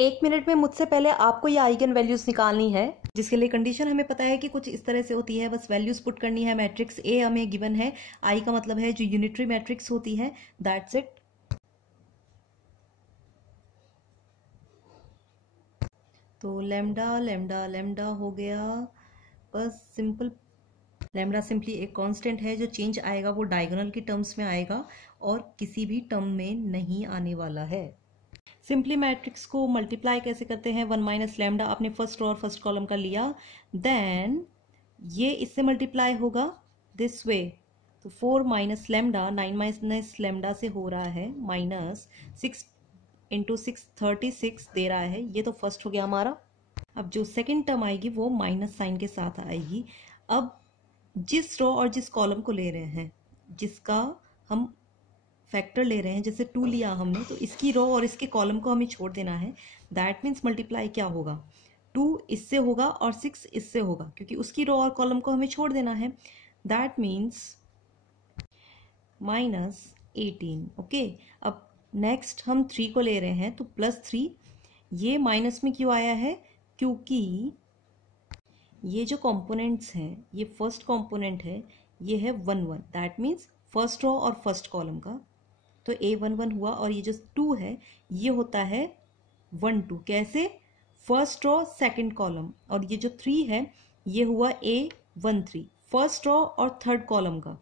1 minute में मुझसे पहले आपको ये आइगन वैल्यूज निकालनी है, जिसके लिए कंडीशन हमें पता है कि कुछ इस तरह से होती है। बस वैल्यूज पुट करनी है। मैट्रिक्स ए हमें गिवन है, आई का मतलब है जो यूनिटरी मैट्रिक्स होती है, दैट्स इट। तो लैम्डा लैम्डा लैम्डा हो गया, बस सिंपल। लैम्डा सिंपली एक कांस्टेंट है, जो चेंज आएगा वो डायगोनल की टर्म्स में आएगा और किसी भी टर्म में नहीं आने वाला है। सिंपली मैट्रिक्स को मल्टीप्लाई कैसे करते हैं, 1 माइनस लैम्डा आपने फर्स्ट रो और फर्स्ट कॉलम का लिया, देन ये इससे मल्टीप्लाई होगा दिस वे। तो 4 माइनस लैम्डा 9 माइनस लैम्डा से हो रहा है माइनस 6 इंटू 6 36 दे रहा है। ये तो फर्स्ट हो गया हमारा। अब जो सेकेंड टर्म आएगी वो माइनस साइन के साथ आएगी। अब जिस रो और जिस कॉलम को ले रहे हैं, जिसका हम फैक्टर ले रहे हैं, जैसे 2 लिया हमने, तो इसकी रो और इसके कॉलम को हमें छोड़ देना है। दैट मीन्स मल्टीप्लाई क्या होगा, 2 इससे होगा और 6 इससे होगा, क्योंकि उसकी रो और कॉलम को हमें छोड़ देना है। That means minus 18। ओके, अब नेक्स्ट हम 3 को ले रहे हैं, तो +3। ये माइनस में क्यों आया है, क्योंकि ये जो कंपोनेंट्स हैं, ये फर्स्ट कंपोनेंट है, ये है 1 1। दैट मीन्स फर्स्ट रो और फर्स्ट कॉलम का, तो A1 1 हुआ, और ये जो 2 है ये होता है 1 2। कैसे, फर्स्ट रो सेकंड कॉलम, और ये जो 3 है ये हुआ A1 3 फर्स्ट रो और थर्ड कॉलम का,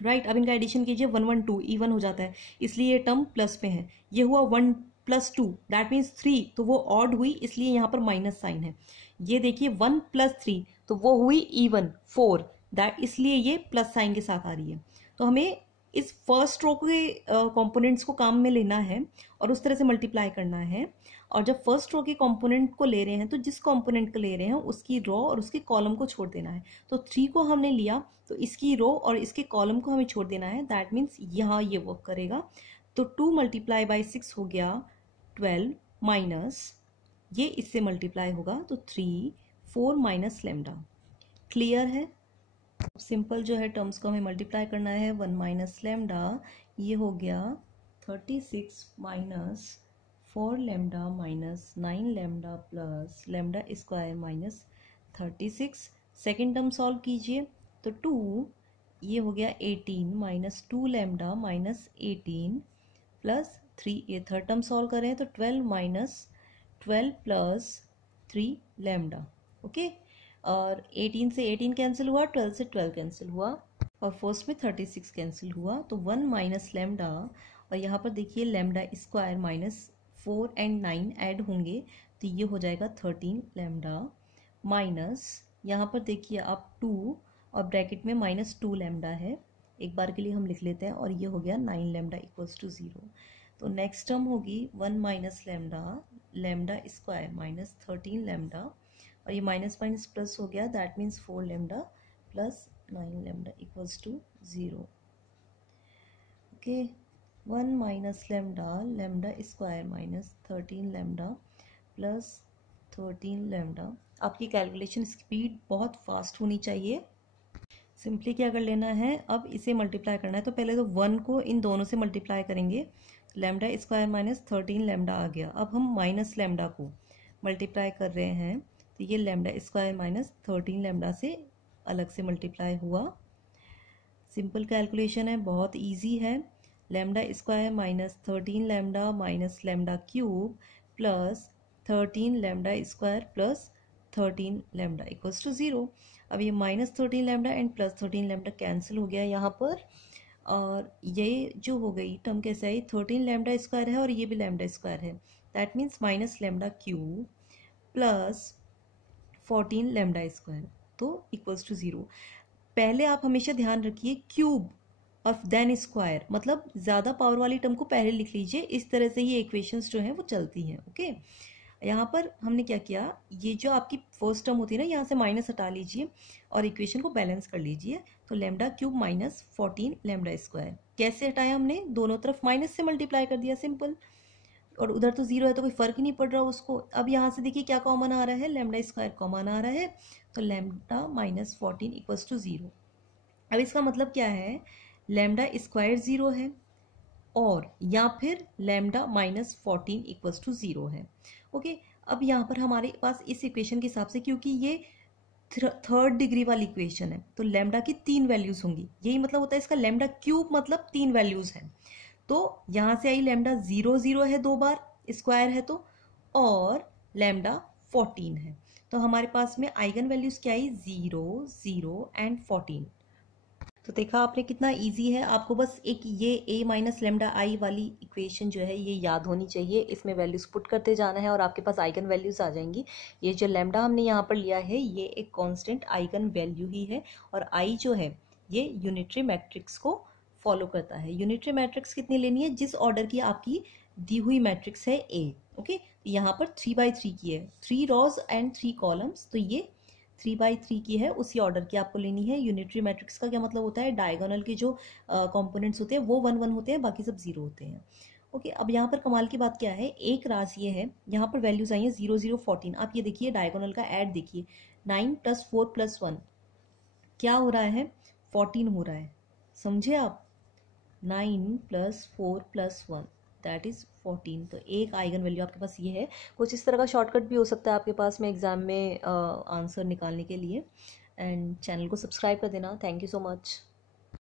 राइट। अब इनका एडिशन कीजिए, 1 1 2 इवन हो जाता है, इसलिए ये टर्म प्लस में है। ये हुआ 1 + 2 दैट मीन्स 3, तो वो ऑड हुई, इसलिए यहाँ पर माइनस साइन है। ये देखिए 1 + 3, तो वो हुई इवन 4, दैट इसलिए ये प्लस साइन के साथ आ रही है। तो हमें इस फर्स्ट रो के कंपोनेंट्स को काम में लेना है और उस तरह से मल्टीप्लाई करना है। और जब फर्स्ट रो के कंपोनेंट को ले रहे हैं, तो जिस कंपोनेंट को ले रहे हैं उसकी रो और उसके कॉलम को छोड़ देना है। तो 3 को हमने लिया, तो इसकी रो और इसके कॉलम को हमें छोड़ देना है। दैट मीन्स यहाँ ये वर्क करेगा। तो 2 × 6 हो गया 12, माइनस ये इससे मल्टीप्लाई होगा, तो 3 4 माइनस लैम्डा। क्लियर है। सिंपल जो है टर्म्स को हमें मल्टीप्लाई करना है। 1 माइनस लैम्डा, ये हो गया 36 minus 4 lambda minus 9 lambda plus lambda square minus 36। Second term solve कीजिए, तो 2 ये हो गया 18 माइनस 2 लैम्डा माइनस 18 प्लस 3। ये थर्ड टर्म सॉल्व करें तो 12 माइनस 12 प्लस 3 लैम्डा। ओके, और 18 से 18 कैंसिल हुआ, 12 से 12 कैंसिल हुआ, और फर्स्ट में 36 कैंसिल हुआ, तो 1 माइनस लैम्डा, और यहाँ पर देखिए लैम्डा स्क्वायर माइनस 4 और 9 ऐड होंगे, तो ये हो जाएगा 13 लैम्डा माइनस, यहाँ पर देखिए आप 2 और ब्रैकेट में -2 लैम्डा है, एक बार के लिए हम लिख लेते हैं, और ये हो गया 9 लैम्डा = 0। तो नेक्स्ट टर्म होगी 1 minus lambda, lambda square minus 13 lambda, और ये माइनस माइनस प्लस हो गया, that means 4 lambda plus 9 lambda = 0। Okay, 1 minus lambda, lambda square minus 13 lambda plus 13 lambda. आपकी कैलकुलेशन स्पीड बहुत फास्ट होनी चाहिए। सिंपली क्या कर लेना है, अब इसे मल्टीप्लाई करना है, तो पहले तो 1 को इन दोनों से मल्टीप्लाई करेंगे, लैम्डा स्क्वायर माइनस 13 लैम्डा आ गया। अब हम माइनस लैम्डा को मल्टीप्लाई कर रहे हैं, तो ये लैम्डा स्क्वायर माइनस 13 लैम्डा से अलग से मल्टीप्लाई हुआ। सिंपल कैलकुलेशन है, बहुत इजी है। Lambda square minus 13 lambda minus lambda cube plus 13 lambda square plus 13 lambda = 0। अब ये -13 लैम्डा एंड +13 लैम्डा कैंसिल हो गया यहाँ पर, और ये जो हो गई टर्म कैसे आई, 13 लैम्डा स्क्वायर है और ये भी लैम्डा स्क्वायर है, that means minus lambda cube plus 14 lambda square, तो = 0। पहले आप हमेशा ध्यान रखिए क्यूब और देन स्क्वायर, मतलब ज़्यादा पावर वाली टर्म को पहले लिख लीजिए, इस तरह से ये इक्वेशंस जो हैं वो चलती हैं। ओके, यहाँ पर हमने क्या किया, ये जो आपकी फर्स्ट टर्म होती है ना, यहाँ से माइनस हटा लीजिए और इक्वेशन को बैलेंस कर लीजिए। तो lambda cube minus 14 lambda square कैसे हटाया हमने, दोनों तरफ माइनस से मल्टीप्लाई कर दिया, सिंपल। और उधर तो 0 है तो कोई फर्क ही नहीं पड़ रहा उसको। अब यहाँ से देखिए क्या कॉमन आ रहा है, लैम्डा स्क्वायर कॉमन आ रहा है, तो लैम्डा माइनस 14 = 0। अब इसका मतलब क्या है, लैम्डा स्क्वायर 0 है, और या फिर लैम्डा माइनस 14 इक्वल्स टू 0 है। ओके, अब यहाँ पर हमारे पास इस इक्वेशन के हिसाब से, क्योंकि ये थर्ड डिग्री वाली इक्वेशन है, तो लैम्डा की 3 वैल्यूज होंगी, यही मतलब होता है इसका। लैम्डा क्यूब मतलब 3 वैल्यूज है, तो यहाँ से आई लैम्डा 0 0 है 2 बार, स्क्वायर है तो, और लैम्डा 14 है। तो हमारे पास में आइगन वैल्यूज क्या आई, 0 0 एंड 14। तो देखा आपने कितना इजी है। आपको बस एक ये a माइनस लेमडा आई वाली इक्वेशन जो है ये याद होनी चाहिए, इसमें वैल्यूज पुट करते जाना है और आपके पास आइगन वैल्यूज आ जाएंगी। ये जो लेमडा हमने यहाँ पर लिया है ये एक कांस्टेंट आइगन वैल्यू ही है, और आई जो है ये यूनिटरी मैट्रिक्स को फॉलो करता है। यूनिटरी मैट्रिक्स कितनी लेनी है, जिस ऑर्डर की आपकी दी हुई मैट्रिक्स है ए। ओके, यहाँ पर 3x3 की है, 3 रॉज एंड 3 कॉलम्स, तो ये 3x3 की है, उसी ऑर्डर की आपको लेनी है। यूनिटरी मैट्रिक्स का क्या मतलब होता है, डायगोनल के जो कंपोनेंट्स होते हैं वो 1 1 होते हैं, बाकी सब 0 होते हैं। ओके, अब यहाँ पर कमाल की बात क्या है, एक राशि ये है, यहाँ पर वैल्यूज आई हैं 0 0 14। आप ये देखिए डायगोनल का ऐड देखिए, 9 + 4 + 1 क्या हो रहा है, 14 हो रहा है। समझे आप, 9 + 4 + 1 दैट इज 14। तो एक आइगन वैल्यू आपके पास ये है। कुछ इस तरह का शॉर्टकट भी हो सकता है आपके पास में एग्जाम में आंसर निकालने के लिए। एंड चैनल को सब्सक्राइब कर देना। Thank you so much.